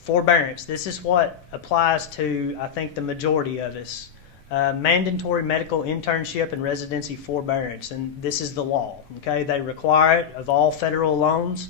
forbearance. This is what applies to, I think, the majority of us. Mandatory medical internship and residency forbearance, and this is the law. Okay, they require it of all federal loans.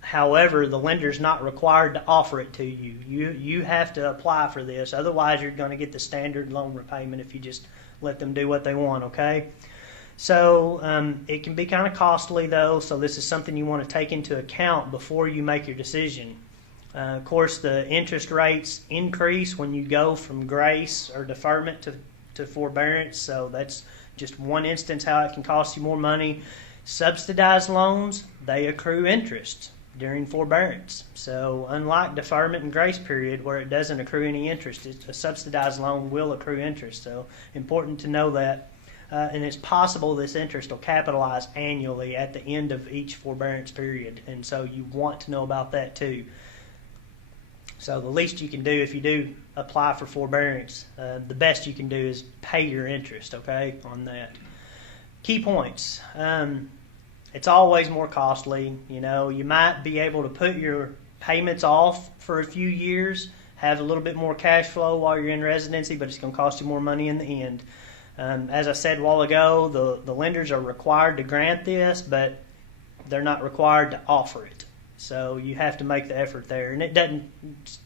However, the lender's not required to offer it to you. You have to apply for this. Otherwise, you're going to get the standard loan repayment if you just let them do what they want. Okay. So it can be kind of costly, though, so this is something you want to take into account before you make your decision. Of course, the interest rates increase when you go from grace or deferment to forbearance, so that's just one instance how it can cost you more money. Subsidized loans, they accrue interest during forbearance. So unlike deferment and grace period where it doesn't accrue any interest, a subsidized loan will accrue interest, so important to know that. And it's possible this interest will capitalize annually at the end of each forbearance period, and so you want to know about that too. So the least you can do if you do apply for forbearance, the best you can do is pay your interest, okay, on that. Key points. It's always more costly. You know, you might be able to put your payments off for a few years, have a little bit more cash flow while you're in residency, but it's going to cost you more money in the end. As I said a while ago, the lenders are required to grant this, but they're not required to offer it. So you have to make the effort there. And it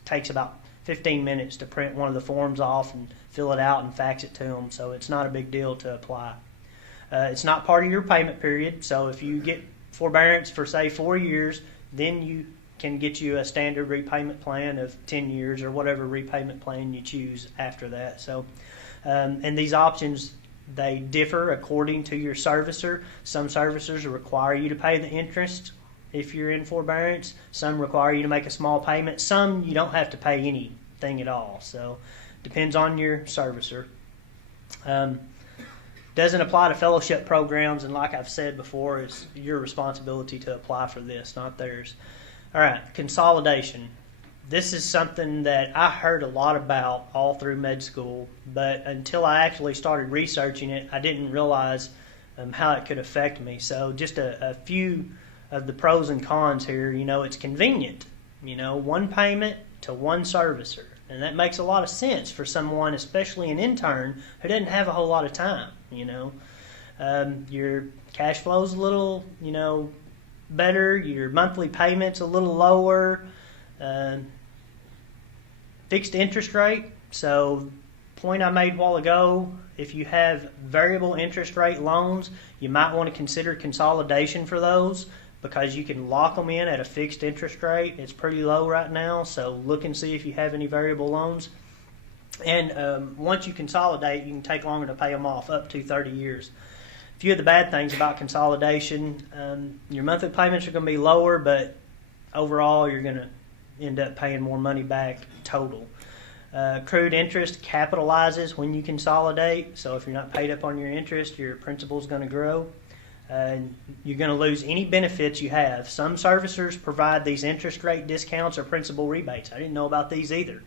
takes about 15 minutes to print one of the forms off and fill it out and fax it to them. So it's not a big deal to apply. It's not part of your payment period. So if you get forbearance for, say, 4 years, then you can get you a standard repayment plan of 10 years or whatever repayment plan you choose after that. So. And these options, they differ according to your servicer. Some servicers require you to pay the interest if you're in forbearance. Some require you to make a small payment. Some you don't have to pay anything at all. So depends on your servicer. Doesn't apply to fellowship programs, and like I've said before, it's your responsibility to apply for this, not theirs. All right, consolidation. This is something that I heard a lot about all through med school, but until I actually started researching it, I didn't realize how it could affect me. So just a few of the pros and cons here. You know, it's convenient. You know, one payment to one servicer, and that makes a lot of sense for someone, especially an intern who doesn't have a whole lot of time. You know, your cash flow's a little, you know, better. Your monthly payment's a little lower. Fixed interest rate. So point I made a while ago, if you have variable interest rate loans, you might want to consider consolidation for those because you can lock them in at a fixed interest rate. It's pretty low right now, so look and see if you have any variable loans. And once you consolidate, you can take longer to pay them off, up to 30 years. A few of the bad things about consolidation, your monthly payments are going to be lower, but overall you're going to end up paying more money back total. Accrued interest capitalizes when you consolidate, so if you're not paid up on your interest, your principal is going to grow. You're going to lose any benefits you have. Some servicers provide these interest rate discounts or principal rebates. I didn't know about these either.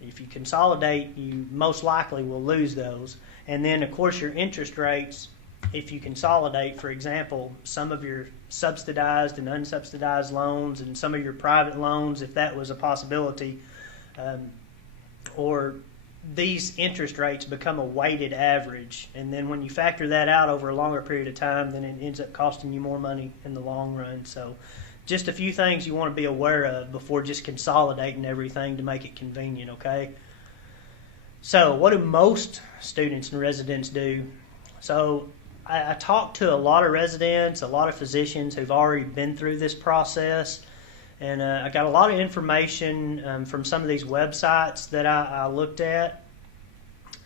If you consolidate, you most likely will lose those. And then, of course, your interest rates, if you consolidate, for example, some of your subsidized and unsubsidized loans and some of your private loans, if that was a possibility, or these interest rates become a weighted average, and then when you factor that out over a longer period of time, then it ends up costing you more money in the long run. So just a few things you want to be aware of before just consolidating everything to make it convenient, okay? So what do most students and residents do? So I talked to a lot of residents, a lot of physicians who've already been through this process, and I got a lot of information from some of these websites that I looked at,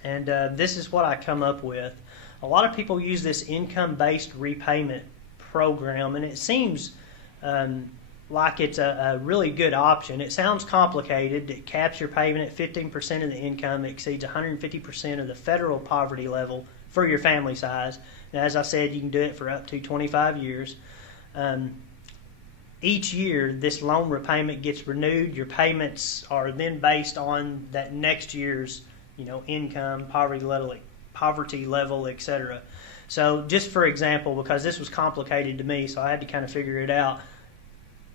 and this is what I come up with. A lot of people use this income-based repayment program, and it seems like it's a really good option. It sounds complicated. It caps your payment at 15% of the income. It exceeds 150% of the federal poverty level for your family size. Now, as I said, you can do it for up to 25 years. Each year, this loan repayment gets renewed. Your payments are then based on that next year's, you know, income, poverty level, etc. So, just for example, because this was complicated to me, so I had to kind of figure it out.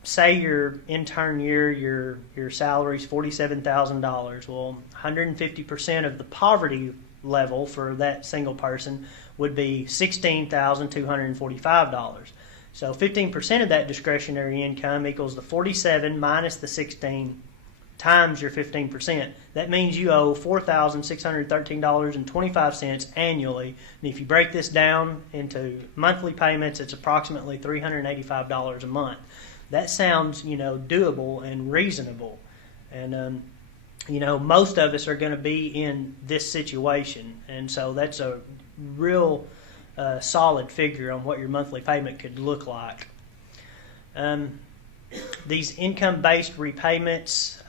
say your intern year, your salary is $47,000. Well, 150% of the poverty level for that single person would be $16,245. So 15% of that discretionary income equals the 47 minus the 16 times your 15%. That means you owe $4,613.25 annually. And if you break this down into monthly payments, it's approximately $385 a month. That sounds, doable and reasonable. And, most of us are going to be in this situation. And so that's a real solid figure on what your monthly payment could look like. These income-based repayments,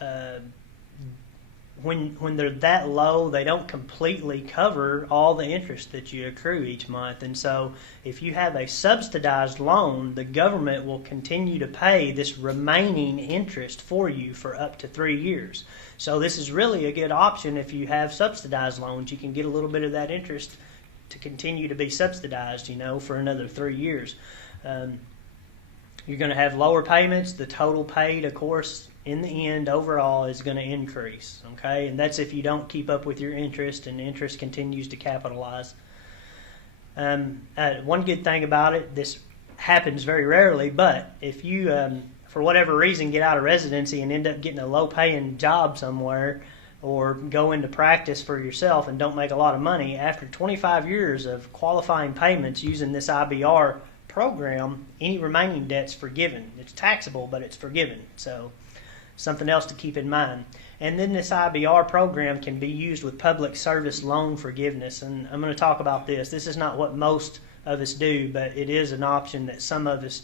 when they're that low, they don't completely cover all the interest that you accrue each month. And so if you have a subsidized loan, the government will continue to pay this remaining interest for you for up to 3 years. So this is really a good option if you have subsidized loans. You can get a little bit of that interest to continue to be subsidized, for another 3 years. You're going to have lower payments. The total paid, of course, in the end, overall, is going to increase. Okay, and that's if you don't keep up with your interest and interest continues to capitalize. One good thing about it, this happens very rarely, but if you, for whatever reason, get out of residency and end up getting a low-paying job somewhere, or go into practice for yourself and don't make a lot of money, after 25 years of qualifying payments using this IBR program, any remaining debt's forgiven. It's taxable, but it's forgiven. So something else to keep in mind. And then this IBR program can be used with public service loan forgiveness. And I'm going to talk about this. This is not what most of us do, but it is an option that some of us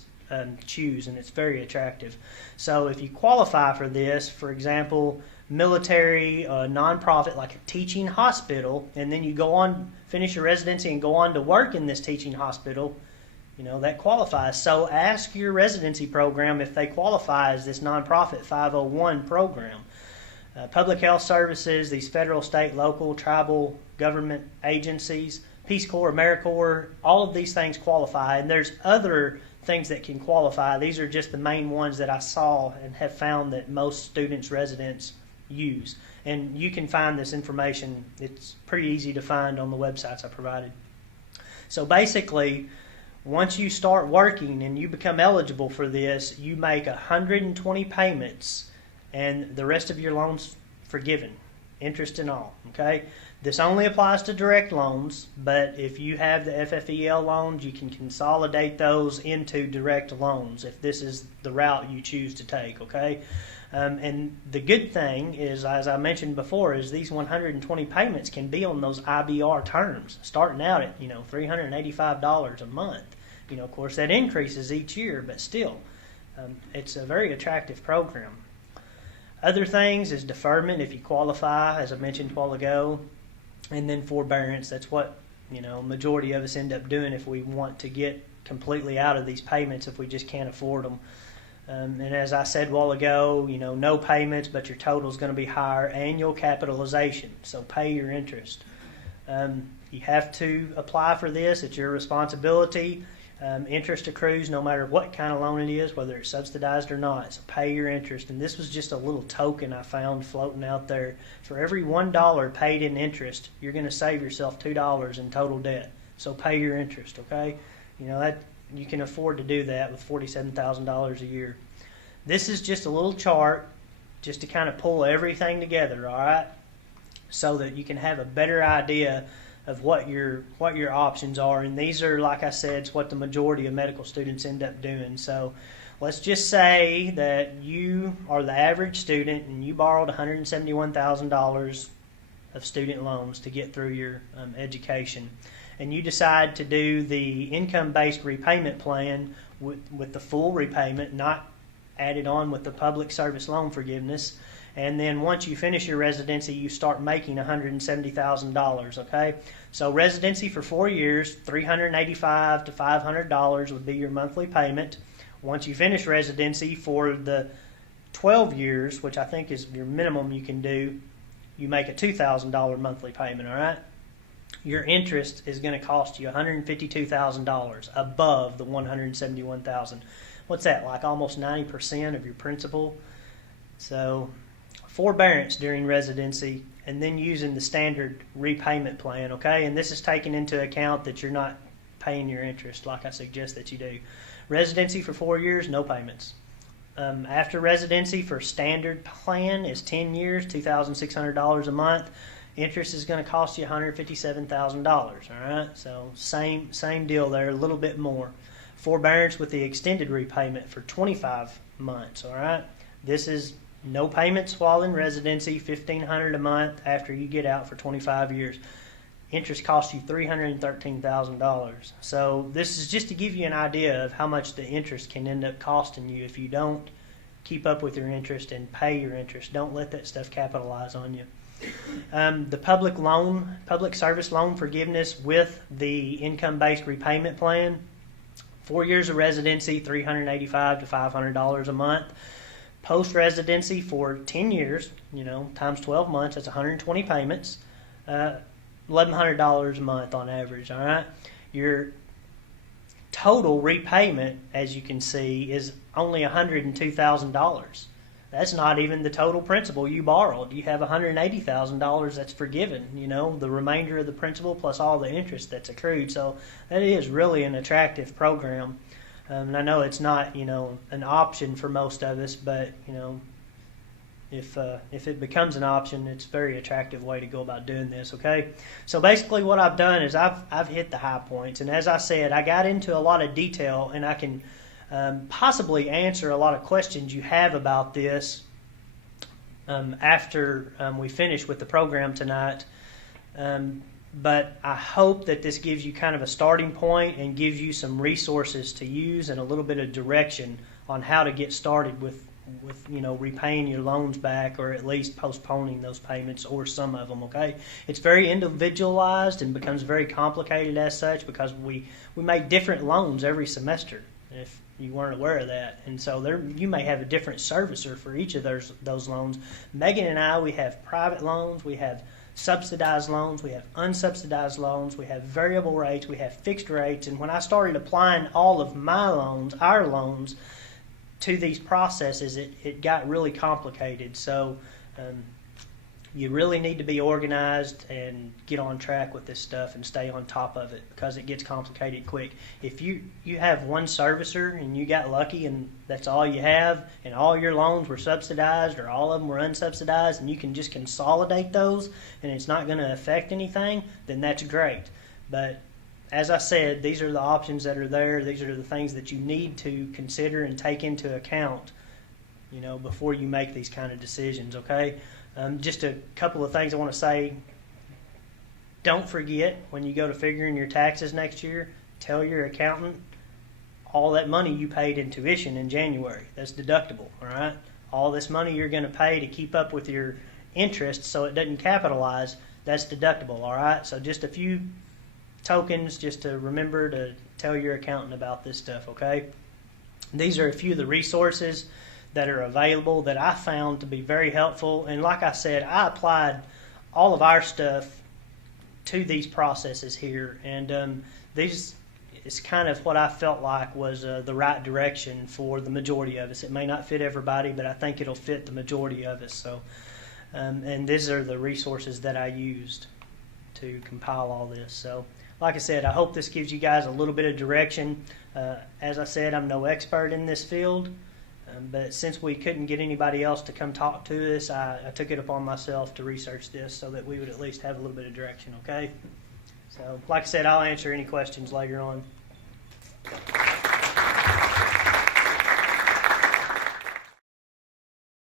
choose, and it's very attractive. So if you qualify for this, for example, military, nonprofit like a teaching hospital, and then you go on, finish your residency and go on to work in this teaching hospital, that qualifies. So ask your residency program if they qualify as this nonprofit 501 program. Public health services, these federal, state, local, tribal government agencies, Peace Corps, AmeriCorps, all of these things qualify. And there's other things that can qualify. These are just the main ones that I saw and have found that most students, residents use. And you can find this information. It's pretty easy to find on the websites I provided. So basically, once you start working and you become eligible for this, you make 120 payments and the rest of your loan's forgiven, interest and all. Okay? This only applies to direct loans, but if you have the FFEL loans, you can consolidate those into direct loans if this is the route you choose to take. Okay? And the good thing is, as I mentioned before, is these 120 payments can be on those IBR terms, starting out at $385 a month. Of course, that increases each year, but still, it's a very attractive program. Other things is deferment if you qualify, as I mentioned a while ago, and then forbearance. That's what majority of us end up doing if we want to get completely out of these payments if we just can't afford them. And as I said a while ago, no payments, but your total is going to be higher. Annual capitalization, so pay your interest. You have to apply for this. It's your responsibility. Interest accrues no matter what kind of loan it is, whether it's subsidized or not. So pay your interest. And this was just a little token I found floating out there. For every $1 paid in interest, you're going to save yourself $2 in total debt. So pay your interest, okay? That you can afford to do that with $47,000 a year. This is just a little chart just to kind of pull everything together, all right? So that you can have a better idea of what your options are. And these are, like I said, it's what the majority of medical students end up doing. So let's just say that you are the average student and you borrowed $171,000 of student loans to get through your education. And you decide to do the income-based repayment plan with the full repayment, not added on with the public service loan forgiveness. And then once you finish your residency, you start making $170,000, okay? So residency for 4 years, $385 to $500 would be your monthly payment. Once you finish residency for the 12 years, which I think is your minimum you can do, you make a $2,000 monthly payment, all right? Your interest is going to cost you $152,000 above the $171,000. what's that, like almost 90% of your principal. So forbearance during residency, and then using the standard repayment plan, okay? And this is taking into account that you're not paying your interest like I suggest that you do. Residency for 4 years, no payments. After residency for standard plan is 10 years, $2,600 a month. Interest is going to cost you $157,000, all right? So same deal there, a little bit more. Forbearance with the extended repayment for 25 months, all right? This is no payments while in residency, $1,500 a month after you get out for 25 years. Interest costs you $313,000. So this is just to give you an idea of how much the interest can end up costing you if you don't keep up with your interest and pay your interest. Don't let that stuff capitalize on you. The public service loan forgiveness with the income-based repayment plan, 4 years of residency, $385 to $500 a month. Post-residency for 10 years, times 12 months, that's 120 payments, $1,100 a month on average, all right? Your total repayment, as you can see, is only $102,000. That's not even the total principal you borrowed. You have $180,000 that's forgiven, the remainder of the principal plus all the interest that's accrued. So that is really an attractive program. And I know it's not, an option for most of us, but, if it becomes an option, it's a very attractive way to go about doing this, okay? So basically what I've done is I've hit the high points. And as I said, I got into a lot of detail, and I can possibly answer a lot of questions you have about this after we finish with the program tonight. But I hope that this gives you kind of a starting point and gives you some resources to use and a little bit of direction on how to get started with repaying your loans back, or at least postponing those payments or some of them, okay? It's very individualized and becomes very complicated as such because we make different loans every semester, if you weren't aware of that. And so you may have a different servicer for each of those loans. Megan and I, we have private loans, we have subsidized loans, we have unsubsidized loans, we have variable rates, we have fixed rates. And when I started applying all of our loans to these processes, it got really complicated. So you really need to be organized and get on track with this stuff and stay on top of it because it gets complicated quick. If you have one servicer and you got lucky and that's all you have and all your loans were subsidized or all of them were unsubsidized and you can just consolidate those and it's not going to affect anything, then that's great. But as I said, these are the options that are there. These are the things that you need to consider and take into account, before you make these kind of decisions, okay? Just a couple of things I want to say. Don't forget, when you go to figuring your taxes next year, tell your accountant all that money you paid in tuition in January. That's deductible, all right? All this money you're going to pay to keep up with your interest so it doesn't capitalize, that's deductible, all right? So just a few tokens just to remember to tell your accountant about this stuff, okay? These are a few of the resources that are available that I found to be very helpful. And like I said, I applied all of our stuff to these processes here. And these is kind of what I felt like was the right direction for the majority of us. It may not fit everybody, but I think it'll fit the majority of us. So, and these are the resources that I used to compile all this. So, like I said, I hope this gives you guys a little bit of direction. As I said, I'm no expert in this field. But since we couldn't get anybody else to come talk to us, I took it upon myself to research this so that we would at least have a little bit of direction, okay? So, like I said, I'll answer any questions later on.